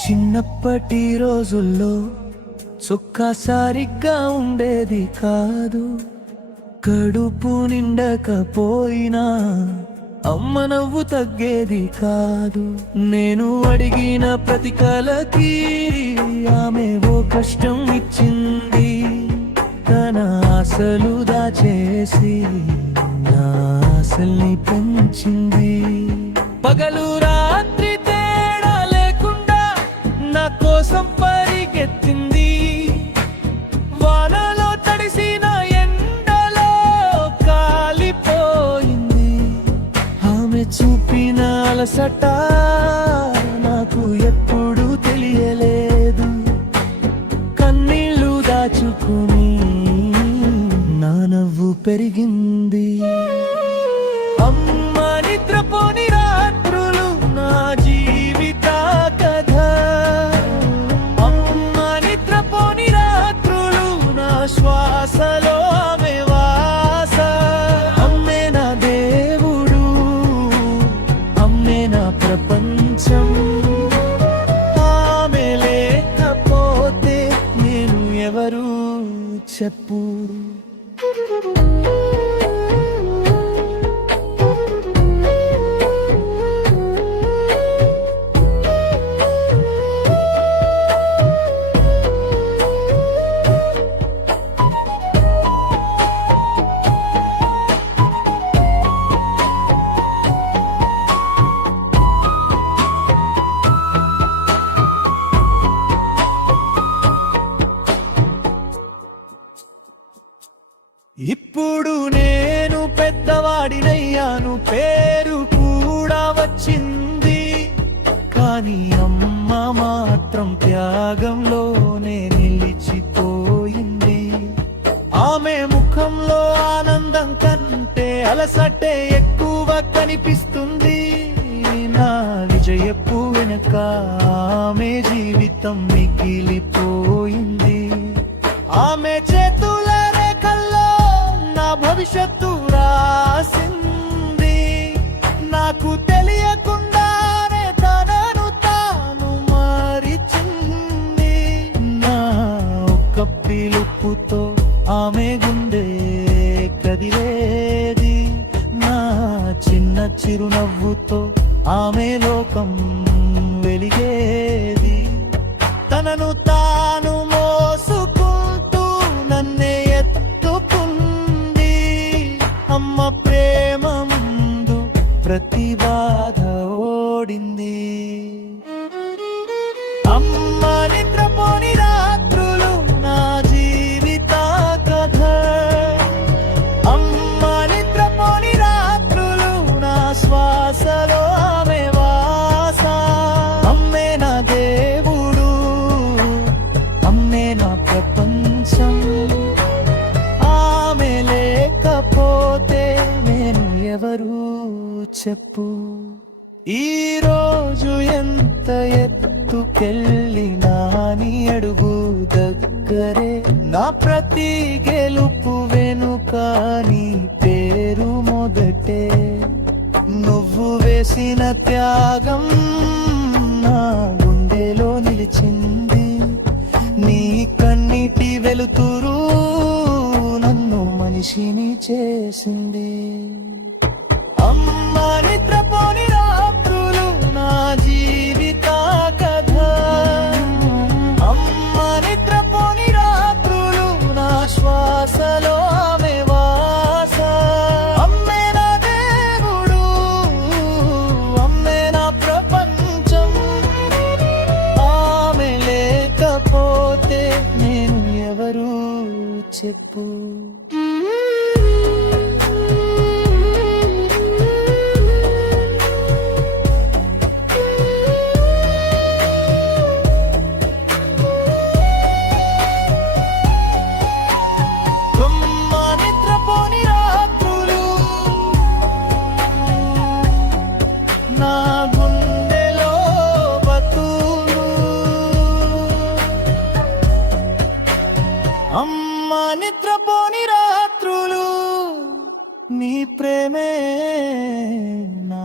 చిన్నప్పటి రోజుల్లో చొక్కా సారిగ్గా ఉండేది కాదు. కడుపు నిండకపోయినా అమ్మ నవ్వు తగ్గేది కాదు. నేను అడిగిన ప్రతి కలకి ఆమె ఓ కష్టం ఇచ్చింది. తన ఆశలు దాచేసి నా ఆశల్ని పెంచింది. పగలు రాత్రి తేడా లేకుండా నా కోసం పరిగెత్తింది. వానలో తడిసిన ఎండలో కాలిపోయింది. ఆమె చూపిన అలసట నాకు ఎప్పుడూ తెలియలేదు. కన్నీళ్లు దాచుకుని నా నవ్వు పెరిగింది. అమ్మ నిద్రపోని రాత్రులు నా జీవిత కథ. అమ్మ నిద్రపోని రాత్రులు నా శ్వాసలో ఆమె వాస. అమ్మే నా దేవుడు, అమ్మే నా ప్రపంచం. ఆమె లేకపోతే నేను ఎవరు చెప్పు. ఇప్పుడు నేను పెద్దవాడినయ్యాను, పేరు కూడా వచ్చింది. కానీ అమ్మ మాత్రం త్యాగంలోనే నిలిచిపోయింది. ఆమె ముఖంలో ఆనందం కంటే అలసటే ఎక్కువ కనిపిస్తుంది. నా విజయపు వెనుక ఆమె జీవితం మిగిలిపోయింది. ఆమె చేతుల భవిష్యత్తు రాసింది. నాకు తెలియకుండానే తనను తాను మారిచింది. నా ఒక్క పిలుపుతో ఆమె గుండె కదిలేది. నా చిన్న చిరునవ్వుతో ఆమె లోకం వెలిగేది. తనను తాను మోసుకుంటూ నన్నే అమ్మ ప్రేమ ముందు ప్రతి బాధ ఓడింది. అమ్మ నిద్రపోని రాత్రులు నా జీవిత కథ. అమ్మ నిద్రపోని రాత్రులు నా శ్వాసలో ఆమె వాస. అమ్మే నా దేవుడు, అమ్మే నా ప్రపంచం. ఆమె లేకపోతే నేను ఎవరు చెప్పు. ఈ రోజు ఎంత ఎత్తుకెళ్ళినా నీ అడుగు దగ్గరే. నా ప్రతి గెలుపు వెనుక నీ పేరు మొదటే. నువ్వు వేసిన త్యాగం నా గుండెలో నిలిచింది. నీ కన్నిటి వెలుతురు నన్ను మనిషిని చేసింది. అమ్మ నిద్రపోని రాత్రులు నా జీవిత కథ. అమ్మ నిద్రపోని రాత్రులు నా శ్వాసలో ఆమె వాస. అమ్మే నా దేవుడు, అమ్మే నా ప్రపంచం. ఆమె లేకపోతే నేను ఎవరు చెప్పు. నా గుండెలో బతులు అమ్మ నిద్రపోని రాత్రులు నీ ప్రేమే నా